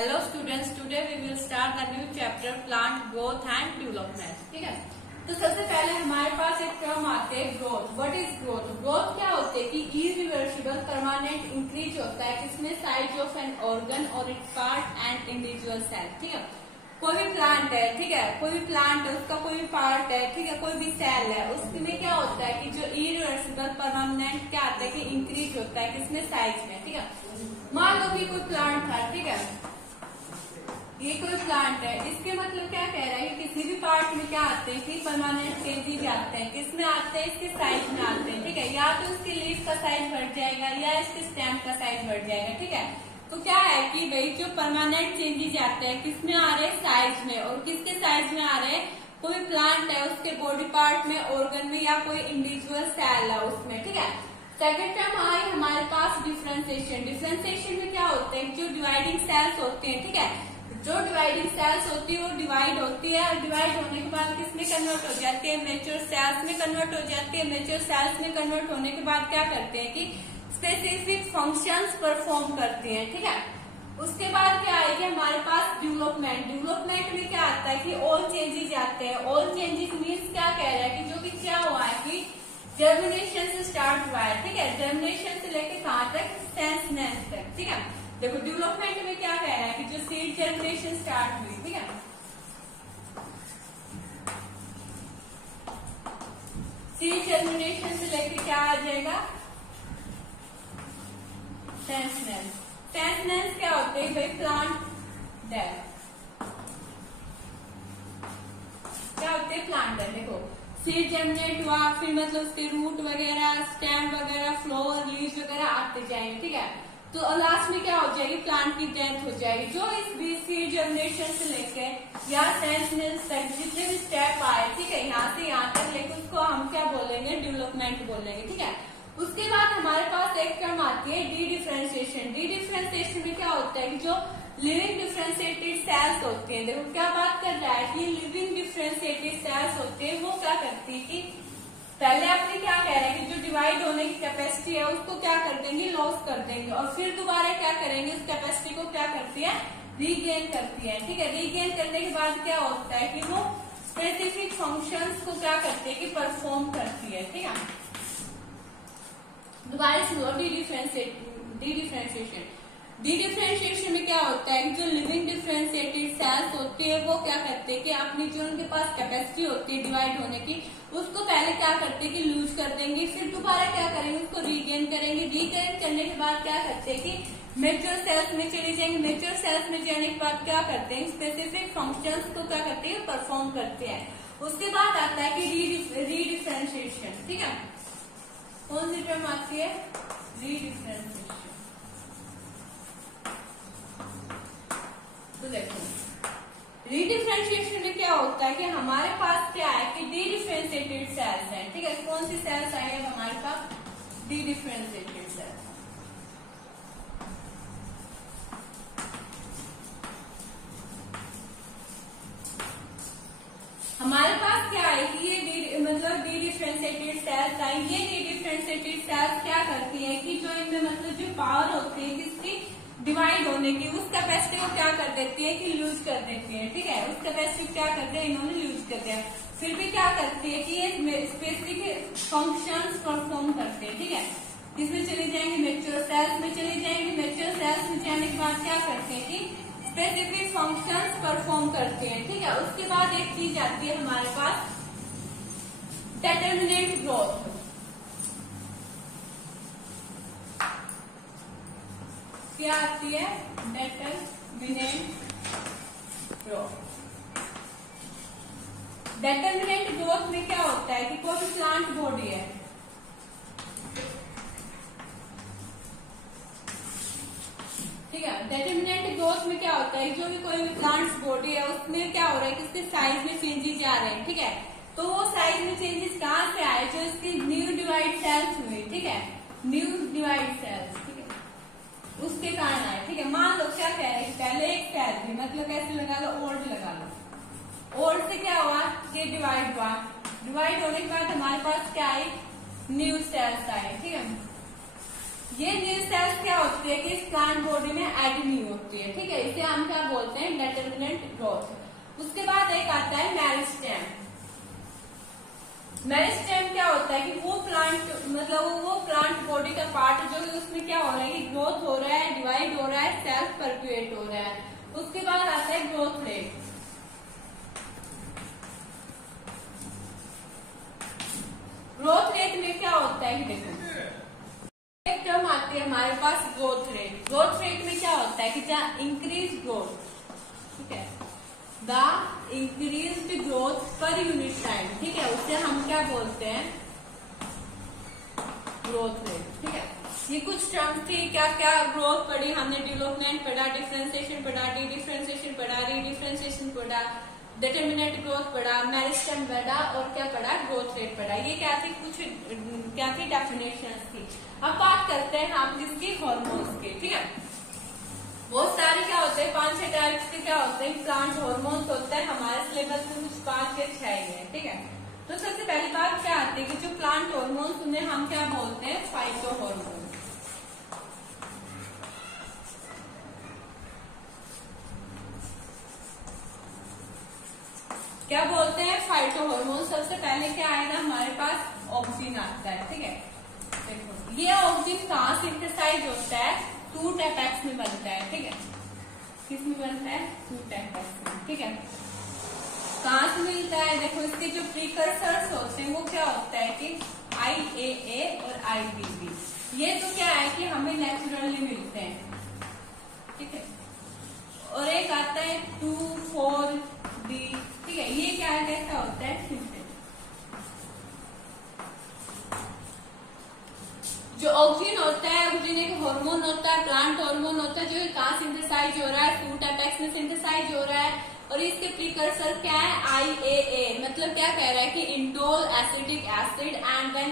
Hello students, today we will start the new chapter plant growth and development. ठीक है, तो सबसे पहले हमारे पास एक टर्म आते हैं growth. What is growth? Growth क्या होते हैं कि इरिवर्सिबल परमानेंट इंक्रीज होता है किसमें? साइज ऑफ एन ऑर्गन और its part and individual cell. ठीक है, कोई भी प्लांट है, ठीक है, कोई भी प्लांट है, उसका कोई भी पार्ट है, ठीक है, कोई भी सेल है, उसमें क्या होता है कि जो इरिवर्सिबल परमानेंट क्या आता है कि इंक्रीज होता है किसमें? साइज में. ठीक है, मान लो कि कोई प्लांट था, ठीक है, ये कोई प्लांट है, इसके मतलब क्या कह रहा है कि किसी भी पार्ट में क्या आते हैं कि परमानेंट चेंजेस आते हैं. किसमें आते हैं? इसके साइज में आते हैं. ठीक है, या तो इसके लीफ का साइज बढ़ जाएगा या इसके स्टेम का साइज बढ़ जाएगा. ठीक है, तो क्या है कि भाई जो परमानेंट चेंजेस आते हैं किसमें आ रहे हैं? साइज में. और किसके साइज में आ रहे हैं? कोई प्लांट है उसके बॉडी पार्ट में, ऑर्गन में, या कोई इंडिविजुअल सेल है उसमें. ठीक है, सेकेंड टर्म आई हमारे पास डिफरेंशिएशन. डिफरेंशिएशन में क्या होते हैं? जो डिवाइडिंग सेल्स होते हैं, ठीक है, जो डिवाइडिंग सेल्स होती है वो डिवाइड होती है, और डिवाइड होने के बाद किसमें कन्वर्ट हो जाती है? मैच्योर सेल्स में कन्वर्ट हो जाती है. मैच्योर सेल्स में कन्वर्ट होने के बाद क्या करते हैं कि स्पेसिफिक फंक्शंस परफॉर्म करती हैं. ठीक है, उसके बाद क्या आएगी हमारे पास? डेवलपमेंट. डेवलपमेंट में क्या आता है कि ऑल चेंजेस आते हैं. ऑल चेंजेस मीन्स क्या कह रहा है कि जो भी क्या हुआ है कि जर्मिनेशन से स्टार्ट हुआ है. ठीक है, जर्मिनेशन से लेकर कहां तक? सेंसनेस तक. ठीक है, देखो डेवलपमेंट में क्या कह रहा है कि जो सीड जर्मिनेशन स्टार्ट हुई, ठीक है, सीड जर्मिनेशन से लेकर क्या आ जाएगा? सेंसनेस. सेंसनेस क्या होते हैं भाई? Plant death. क्या होते हैं? Plant death. देखो सीड जर्मिनेट हुआ, फिर मतलब उसके रूट वगैरह, स्टेम वगैरह, फ्लोर, लीव्स वगैरह आते जाएंगे. ठीक है, तो लास्ट में क्या हो जाएगी? प्लांट की डेथ हो जाएगी. जो इस सीड जर्मिनेशन से लेकर या सेंसनेस तक जितने भी स्टेप आए, ठीक है, यहाँ से यहाँ तक लेकर उसको हम क्या बोलेंगे? डेवलपमेंट बोलेंगे. ठीक है, उसके बाद हमारे पास एक टर्म आती है डी डिफरेंशिएशन. डी डिफरेंशिएशन में क्या होता है कि जो लिविंग डिफरेंशिएटेड सेल्स होते हैं, देखो क्या बात कर रहा है कि लिविंग डिफरेंशिएटेड सेल्स होते हैं, वो क्या करती है कि पहले आपने क्या कह रहे हैं कि जो डिवाइड होने की कैपेसिटी है उसको क्या कर देंगे? लॉस कर देंगे, और फिर दोबारा क्या करेंगे? उस कैपेसिटी को क्या करती है? रीगेन करती है. ठीक है, रीगेन करने के बाद क्या होता है कि वो स्पेसिफिक फंक्शंस को क्या करती है कि परफॉर्म करती है. ठीक है, दोबारा सुनो. D differentiation. डी डिफरेंशिएशन में क्या होता है कि जो लिविंग डिफरेंशिएटेड सेल्स होती है वो क्या करते हैं कि अपनी जो उनके पास कैपेसिटी होती है डिवाइड होने की, उसको पहले क्या करते हैं कि लूज कर देंगे, फिर दोबारा क्या करेंगे? उसको रीगेन करेंगे. रीगेन करने के बाद क्या करते हैं कि मैच्योर सेल्स में चले जाएंगे. मैच्योर सेल्स में जाने के बाद क्या करते हैं? स्पेसिफिक फंक्शंस को क्या करते हैं? परफॉर्म करते हैं. उसके बाद आता है कि रीडिफरेंशिएशन. ठीक है, कौन सी टर्म आती है? रीडिफरेंशिएशन. तो देखो रीडिफरेंशिएशन में क्या होता है कि हमारे पास क्या है कि डी डिफरेंशिएटेड सेल्स हैं. ठीक है, कौन सी सेल्स आई है हमारे पास? D differentiated sales. हमारे पास क्या है कि ये मतलब डी डिफरेंशिएटेड सेल्स आई. ये डी डिफरेंशिएटेड सेल्स क्या करती है कि जो इनमें मतलब जो पावर होती है किसकी? डिवाइड होने की, उस कैपेसिटी को क्या कर देती है कि लूज कर देती है. ठीक है, उस कैपेसिटी क्या करते हैं? इन्होंने लूज कर दिया. फिर भी क्या करती है कि ये स्पेसिफिक फंक्शंस परफॉर्म करते हैं. ठीक है, किसमें चले जाएंगे? मैच्योर सेल्स में चले जाएंगे. मैच्योर सेल्स में जाने के बाद क्या करते हैं कि स्पेसिफिक फंक्शंस परफॉर्म करते हैं. ठीक है, उसके बाद एक चीज आती है हमारे पास डिटरमिनेट ग्रोथ. क्या आती है? Determinate growth. डिटरमिनेट ग्रोथ में क्या होता है कि कोई भी प्लांट बॉडी है, ठीक है, डिटरमिनेट ग्रोथ में क्या होता है? जो भी कोई भी प्लांट्स बॉडी है उसमें क्या हो रहा है कि उसके साइज में चेंजेस आ रहे हैं. ठीक है, तो वो साइज में चेंजेस कहाँ से आए? जो इसकी न्यू डिवाइड सेल्स हुई. ठीक है, न्यू डिवाइड सेल्स, उसके कारण आए. ठीक है, मान लो क्या कह रहे हैं पहले एक सेल थी, मतलब कैसे लगा लो? ओल्ड लगा लो. ओल्ड से क्या हुआ कि डिवाइड हुआ. डिवाइड होने के बाद हमारे पास क्या आई? न्यू सेल्स आए. ठीक है, ये न्यू सेल्स क्या होती है कि इस प्लांट बॉडी में ऐड नहीं होती है, ठीक है, इसे हम क्या बोलते हैं, डेटर्मिनेंट ग्रोथ। उसके बाद एक आता है मेरिस्टेम। मेरिस्टेम क्या होता है कि वो प्लांट मतलब वो प्लांट बॉडी का पार्ट जो है उसमें क्या हो रहा है कि ग्रोथ हो रहा है, डिवाइड हो रहा है, सेल्फ परप्यूएट हो रहा है। उसके बाद आता है ग्रोथ रेट। ग्रोथ रेट में क्या होता है कि देखो एक टर्म आती है हमारे पास ग्रोथ रेट। ग्रोथ रेट में क्या होता है कि जहाँ इंक्रीज ग्रोथ, ठीक है, the increased growth per unit time, ठीक है, उसे हम क्या बोलते हैं, ग्रोथ रेट, ठीक है। ये कुछ टर्म्स थी, क्या क्या ग्रोथ पढ़ी हमने, डेवलपमेंट पढ़ा, डिफरेंशिएशन पढ़ा, डी डिफरेंशिएशन पढ़ा, री डिफरेंशिएशन पढ़ा, डिटरमिनेंट ग्रोथ पढ़ा, मेरिस्टेम पढ़ा और क्या पढ़ा, ग्रोथ रेट पढ़ा। ये क्या थी, कुछ क्या थी, डेफिनेशंस थी। अब बात करते हैं हम किसकी, हार्मोन्स की, ठीक है। बहुत सारे क्या होते हैं, 5-6 टाइप्स के क्या होते हैं, प्लांट हार्मोन्स होते हैं। हमारे सिलेबस में कुछ 5 या 6 ही है, ठीक है। तो सबसे पहली बात क्या आती है कि जो प्लांट हार्मोन्स उन्हें हम क्या बोलते हैं, फाइटो हार्मोन। क्या बोलते हैं, फाइटो हार्मोन। सबसे पहले क्या आएगा हमारे पास, ऑक्सिन आता है, ठीक है। देखो ये ऑक्सिन कहाँ सिंथेसाइज होता है, सूट एपेक्स में बनता है, ठीक है। किस में बनता है, सूट एपेक्स में, ठीक है। कहाँ से मिलता है, देखो इसके जो प्रीकर्सर्स होते हैं वो क्या होता है कि IAA और IBB। ये तो क्या है कि हमें नेचुरली मिलते हैं, ठीक है। और एक आता है 2,4-D, ठीक है। ये क्या है, कैसा होता है, सिंथेटिक। जो ऑक्सिन होता है, ऑक्सिन एक हार्मोन होता है, प्लांट हार्मोन होता है, जो कहाँ सिंथेसाइज हो रहा है, सूट एपेक्स में सिंथेसाइज हो रहा है। और इसके प्रीकर्सर क्या है, IAA, मतलब क्या कह रहा है कि indole acetic acid, and then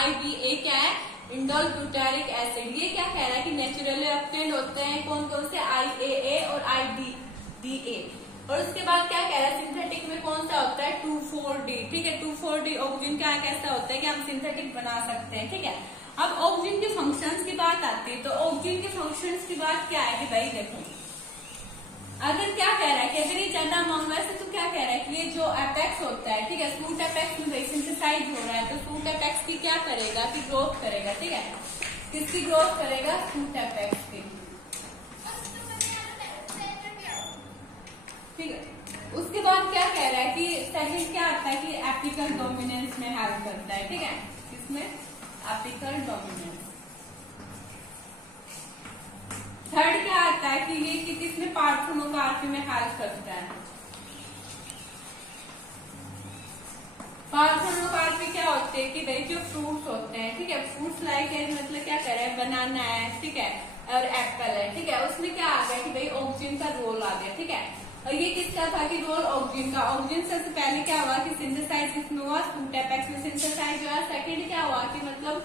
IBA क्या है, इंडोल ब्यूटारिक एसिड। ये क्या कह रहा है कि नेचुरली ऑब्टेन्ड होते हैं, कौन कौन से, IAA और IBA। और उसके बाद क्या कह रहा है, सिंथेटिक में कौन सा होता है, 2,4-D, ठीक है। 2,4-D ऑक्सिन क्या कैसा होता है कि हम सिंथेटिक बना सकते हैं, ठीक है। अब ऑक्सिन के फंक्शंस की बात आती है, तो ऑक्सिन के फंक्शंस की बात क्या है कि भाई देखो, अगर क्या कह रहा है कि अगर ये ज्यादा अमाउंट, वैसे तो क्या कह रहा है कि ये जो एपेक्स होता है, ठीक है, सूट एपेक्स में भाई सिंथेसाइज हो रहा है, तो सूट एपेक्स की क्या करेगा कि ग्रोथ करेगा, ठीक है। किसकी ग्रोथ करेगा, सूट एपेक्स की, ठीक है। उसके बाद क्या कह रहा है कि सेकंड क्या आता है कि एपिकल डोमिनेंस में हेल्प करता है, ठीक है। किसमें, एपिकल डोमिनेंस। थर्ड क्या आता है कि ये किसमें, पार्थेनोकार्पी में हेल्प करता है। पार्थेनोकार्पी क्या होते हैं कि भाई जो फ्रूट्स होते हैं, ठीक है, फ्रूट्स लाइक है, मतलब क्या कर रहा है, बनाना है, ठीक है, और एप्पल है, ठीक है। उसमें क्या आ गया कि भाई ऑक्सिन का रोल आ गया, ठीक है। और ये किसका था कि रोल ऑक्सिन का। ऑक्सिन सबसे पहले क्या हुआ कि सिंथेसाइज किसमें हुआ, सूट एपेक्स में सिंथेसाइज हुआ। सेकंड क्या हुआ कि मतलब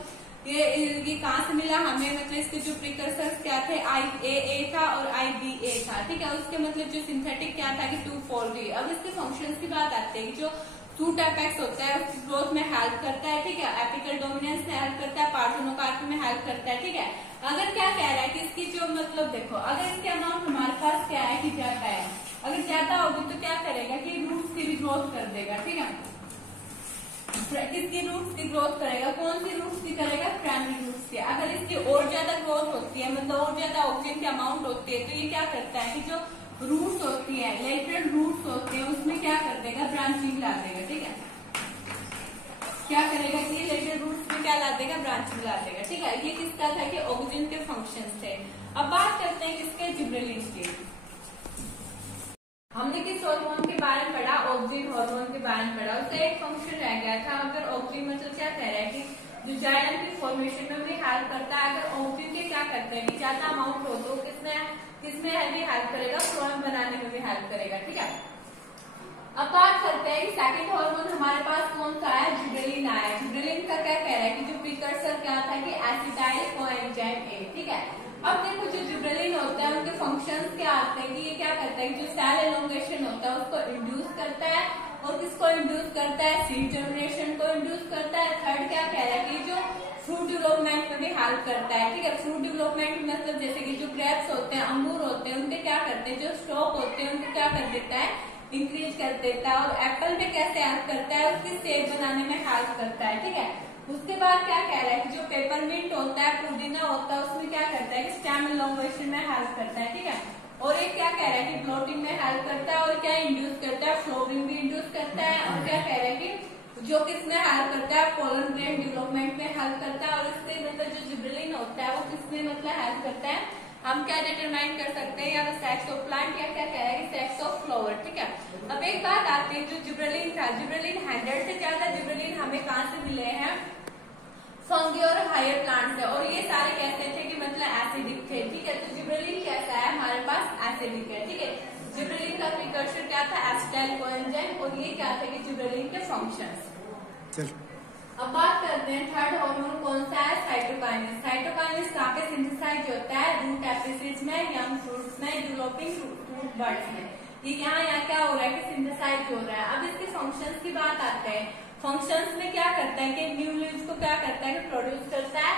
ये कहाँ से मिला हमें, मतलब इसके जो प्रीकर्सर्स क्या थे, IAA था और IBA था, ठीक है। उसके मतलब जो सिंथेटिक क्या था कि 2,4-D। अब इसके फंक्शंस की बात आती है, जो सूट एपेक्स होता है उसकी ग्रोथ में हेल्प करता है, ठीक है, एपिकल डोमिनेंस में हेल्प करता है, पार्थेनोकार्पी में हेल्प करता है, ठीक है। अगर क्या कह रहा है कि इसकी जो मतलब देखो, अगर इसके अमाउंट हमारे पास क्या है कि ज्यादा है, अगर ज्यादा होगी तो क्या करेगा कि रूट्स की भी ग्रोथ कर देगा, ठीक है। किसकी रूट्स की ग्रोथ करेगा, कौन सी रूट्स की करेगा, प्राइमरी रूट्स की। अगर इसकी और ज्यादा ग्रोथ होती है, मतलब और ज्यादा ऑक्सीजन की अमाउंट होती है, तो ये क्या करता है कि जो रूट्स होती है, लेटरल रूट्स होते हैं, उसमें क्या कर देगा, ब्रांचिंग ला देगा, ठीक है। क्या करेगा कि लेटरल रूट्स में क्या ला देगा, ब्रांचिंग ला देगा, ठीक है। ये किसका था कि ऑक्सीजन के फंक्शंस थे। अब बात करते हैं किसके, जिब्रेलिन के। हमने किस हार्मोन के बारे में पढ़ा, ऑक्सिन हार्मोन के बारे में पढ़ा। उसका एक फंक्शन रह गया था, अगर ऑक्सिन मतलब क्या कह रहा है कि जो जाइलम की फॉर्मेशन में भी हेल्प करता है। अगर ऑक्सिन के क्या करते हैं कि ज्यादा अमाउंट हो तो किसमें भी हेल्प करेगा, फ्लोएम बनाने में भी हेल्प करेगा, ठीक है। अब बात करते हैं कि सेकंड हार्मोन हमारे पास कौन सा है, जिब्रेलिन आया है। जिब्रेलिन का क्या कह रहा है कि जो प्रीकर्सर क्या था कि एसिटाइल कोएंजाइम A, ठीक है। अब देखो जो जिब्रेलिन होता है उनके फंक्शंस क्या आते हैं कि ये क्या करता है, जो सेल एलोंगेशन होता है उसको इंड्यूस करता है, और किसको इंड्यूस करता है, सीड जर्मिनेशन को इंड्यूस करता है। थर्ड क्या कह रहा है कि जो फ्रूट डेवलपमेंट में भी हेल्प करता है, ठीक है। फ्रूट डेवलपमेंट मतलब जैसे कि जो ग्रेप्स होते हैं, अंगूर होते हैं, उनके क्या करते हैं, जो स्टॉक होते हैं उनको क्या कर देता है, इंक्रीज कर देता है। और एप्पल में कैसे हेल्प करता है, उसकी सेब बनाने में हेल्प करता है, ठीक है। उसके बाद क्या कह रहा है कि जो पेपरमिंट होता है, पुदीना होता है, उसमें क्या करता है कि स्टेम इलॉन्गेशन में हेल्प करता है, ठीक है। और एक क्या कह रहा है कि ब्लोटिंग में हेल्प करता है, और क्या इंड्यूस करता है, फ्लोरिंग भी इंड्यूस करता है। और क्या कह रहा है कि जो किसमें हेल्प करता है, पोलन ग्रेन डेवलपमेंट में हेल्प करता है। और इससे मतलब जो जिब्रेलिन होता है वो किसमें मतलब हेल्प करता है, हम क्या डिटरमाइन कर सकते हैं, या तो सेक्स ऑफ प्लांट, या क्या कह रहा है कि सेक्स ऑफ फ्लावर, ठीक है। अब एक बात आती है, जो जिब्रेलिन था, जिब्रेलिन 100 से ज्यादा जिब्रेलिन हमें कहाँ से मिले हैं, फंगी और हायर प्लांट है। और ये सारे कैसे थे कि मतलब एसिडिक थे, ठीक है। तो जिब्रेलिन कैसा है, हमारे पास एसिडिक है, ठीक है। जिब्रेलिन का प्रिकर्सर क्या था, एसिटाइल कोएंजाइम। और ये क्या थे कि जिब्रेलिन के फंक्शंस। अब बात करते हैं थर्ड हार्मोन कौन सा है, साइटोकाइनेस। साइटोकाइनेस कहाँ पे सिंथेसाइज होता है, रूट एपिसिस में, यंग फ्रूट्स में, डेवलपिंग फ्रूट बर्ड्स में। ये यहाँ क्या हो रहा है कि सिंथेसाइज हो रहा है। अब इसके फंक्शंस की बात आते हैं। फंक्शंस में क्या करता है कि न्यू लीव्स को क्या करता है कि प्रोड्यूस करता है।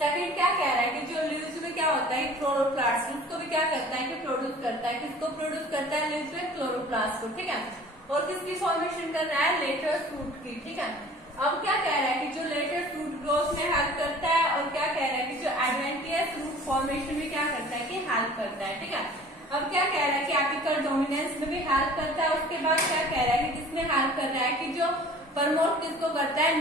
सेकंड क्या कह रहा है कि जो लीव्स में क्या होता है, क्लोरोप्लास्ट, उसको भी क्या करता है कि प्रोड्यूस करता है। किसको प्रोड्यूस करता है, लीव्स में क्लोरोप्लास्ट को, ठीक है। और किसकी फॉर्मेशन कर रहा है, लेटर फ्रूट की, ठीक है। अब क्या कह रहा है कि जो लेटर फ्रूट ग्रोथ में हेल्प करता है। और क्या कह रहा है कि जो एडवेंटियस फ्रूट फॉर्मेशन में क्या करता है कि हेल्प करता है, ठीक है। अब क्या कह रहा है कि एपिकल डोमिनेंस में भी हेल्प करता है। उसके बाद क्या कह रहा है कि किसमें हेल्प कर रहा है कि जो प्रमोट किसको करता है,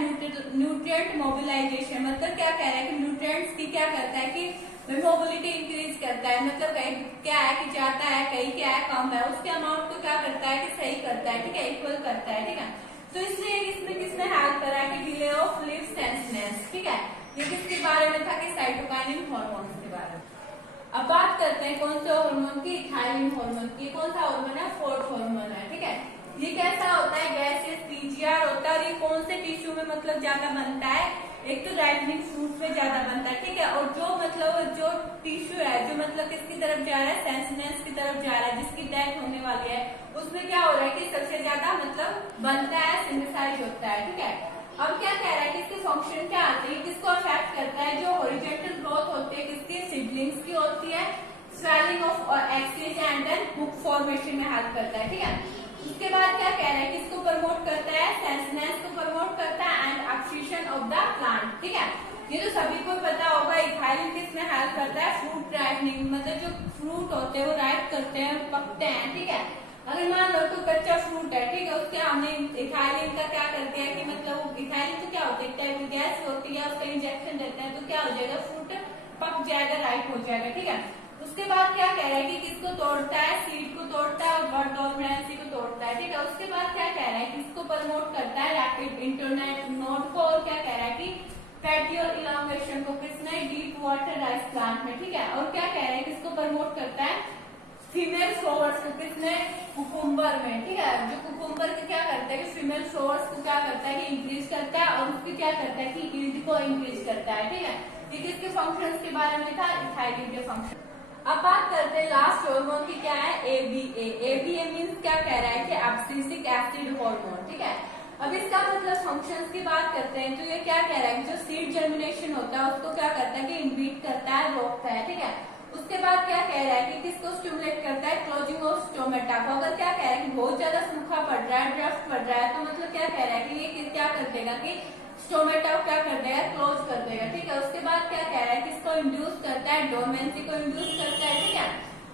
न्यूट्रिएंट मोबिलाइजेशन। मतलब क्या कह रहा है कि न्यूट्रिएंट्स की क्या करता है कि मोबिलिटी इंक्रीज करता है। मतलब कहीं क्या है कि जाता है, कहीं क्या है कम है, उसके अमाउंट को क्या करता है कि सही करता है, ठीक है, इक्वल करता है, ठीक है। तो इसलिए इसमें किसने हेल्प करा है कि डिले ऑफ लीफ सेंसनेस, ठीक है। ये किसके बारे में था कि साइटोकाइनिन हार्मोन के बारे में। अब बात करते हैं कौन से हार्मोन की, इथाइलिन हार्मोन की। कौन सा हार्मोन है, फोर्थ हार्मोन है, ठीक है। ये कैसा होता है, गैसियस पीजीआर होता है। और ये कौन से टिश्यू में मतलब ज्यादा बनता है, एक तो राइपनिंग फ्रूट में ज्यादा बनता है, ठीक है। और जो मतलब जो टिश्यू है जो मतलब किसकी तरफ जा रहा है, सेंसनेस की तरफ जा रहा है, जिसकी डेथ होने वाली है, उसमें क्या हो रहा है कि सबसे ज्यादा मतलब बनता है, सिंथेसाइज होता है, ठीक है। अब क्या कह रहा है कि इसके फंक्शन क्या आते हैं, किसको अफेक्ट करता है, जो हॉरिजॉन्टल ग्रोथ होती है किसकी, सीडलिंग्स की होती है, swelling of axis and then hook formation में हेल्प करता है, ठीक है। उसके बाद क्या कह रहा है कि इसको प्रमोट करता है, सेंसनेस को प्रमोट करता है एंड एक्सीशन ऑफ द प्लांट, ठीक है। ये तो सभी को पता होगा। इथाइलिन किसमें हेल्प करता है, फ्रूट राइपनिंग। मतलब जो फ्रूट होते हैं वो राइप करते हैं, पकते हैं, ठीक है। अगर मान लो तो कच्चा फ्रूट है, ठीक है, उसके हमने इथाइलिन का क्या करते हैं कि मतलब इथाइलिन तो क्या होता है, एक टाइप की गैस होती है, उसका इंजेक्शन देते हैं तो क्या हो जाएगा, फ्रूट पक जाएगा, राइप हो जाएगा, ठीक है। उसके बाद क्या कह रहा है कि किसको तोड़ता है, सीड को तोड़ता है और बर्ड डोमिनेंसी को तोड़ता है, ठीक है। उसके बाद क्या कह रहा है कि इसको प्रमोट करता है रैपिड इंटरनेट नोड को। और क्या कह रहा है कि पेटियोल इलांगेशन को किसने, डीप वाटर राइस प्लांट में, ठीक है। और क्या कह रहा है कि इसको प्रमोट करता है फीमेल फ्लावर्स को किसने, कुकुम्बर में, ठीक है। जो कुकुम्बर के क्या करता है कि फीमेल फ्लावर्स को क्या करता है कि इंक्रीज करता है, और उसके क्या करता है कि यील्ड को इंक्रीज करता है, ठीक है। ये किसके फंक्शंस के बारे में था, इथाइलिन के फंक्शन। अब बात करते हैं लास्ट हार्मोन की, क्या है, एबीए। एबीए मीन्स क्या कह रहा है कि एब्सिसिक एसिड हार्मोन, ठीक है। अब इसका मतलब फंक्शंस की बात करते हैं तो ये क्या कह रहा है कि जो सीड जर्मिनेशन होता है उसको क्या करता है कि इनहिबिट करता है, रोकता है, ठीक है। उसके बाद क्या कह रहा है कि किसको स्टिमुलेट करता है, क्लोजिंग ऑफ स्टोमेटा को। अगर क्या कह रहा है कि बहुत ज्यादा सूखा पड़ रहा है, ड्राफ्ट पड़ रहा है, तो मतलब क्या कह रहा है कि ये क्या कर देगा कि स्टोमेटा को क्या कर देगा, क्लोज कर देगा, ठीक है। उसके बाद क्या कह रहा है कि इसको इंड्यूस करता है, डोरमेंसी को इंड्यूस करता है, ठीक है।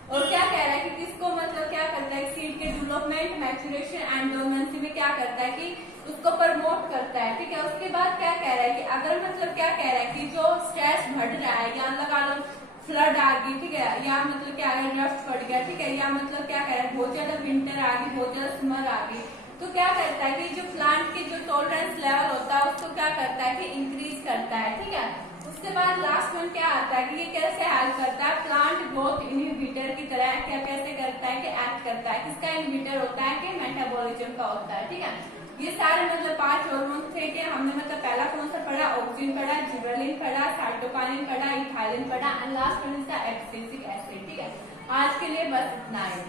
और क्या कह रहा है कि किसको मतलब क्या करता है, सीड के डेवलपमेंट, मैच्योरेशन एंड डोरमेंसी में क्या करता है कि उसको प्रमोट करता है, ठीक है। उसके बाद क्या कह रहा है कि अगर मतलब क्या कह रहा है कि जो स्ट्रेस बढ़ रहा है, या लगा लो फ्लड आ गई, ठीक है, या मतलब क्या अगर ड्राफ्ट पड़ गया, ठीक है, या मतलब क्या कह रहा है बहुत ज्यादा विंटर आ गई, बहुत ज्यादा समर आ गई, तो क्या करता है कि जो प्लांट की जो टॉलरेंस लेवल होता है उसको क्या करता है कि इंक्रीज करता है, ठीक है। उसके बाद लास्ट वन क्या आता है कि ये कैसे हेल्प करता है, प्लांट ग्रोथ इनहिबिटर की तरह क्या कैसे करता है कि एक्ट करता है। किसका इनहिबिटर होता है कि मेटाबॉलिज्म का होता है, ठीक है। ये सारे मतलब 5 हार्मोन थे कि हमने मतलब पहला कौन सा पढ़ा, ऑक्सिन पढ़ा, जिबरेलिन पढ़ा, साइटोकाइनिन पढ़ा, इथाइलिन पढ़ा and last one is the abscisic acid, ठीक है। आज के लिए बस इतना ही।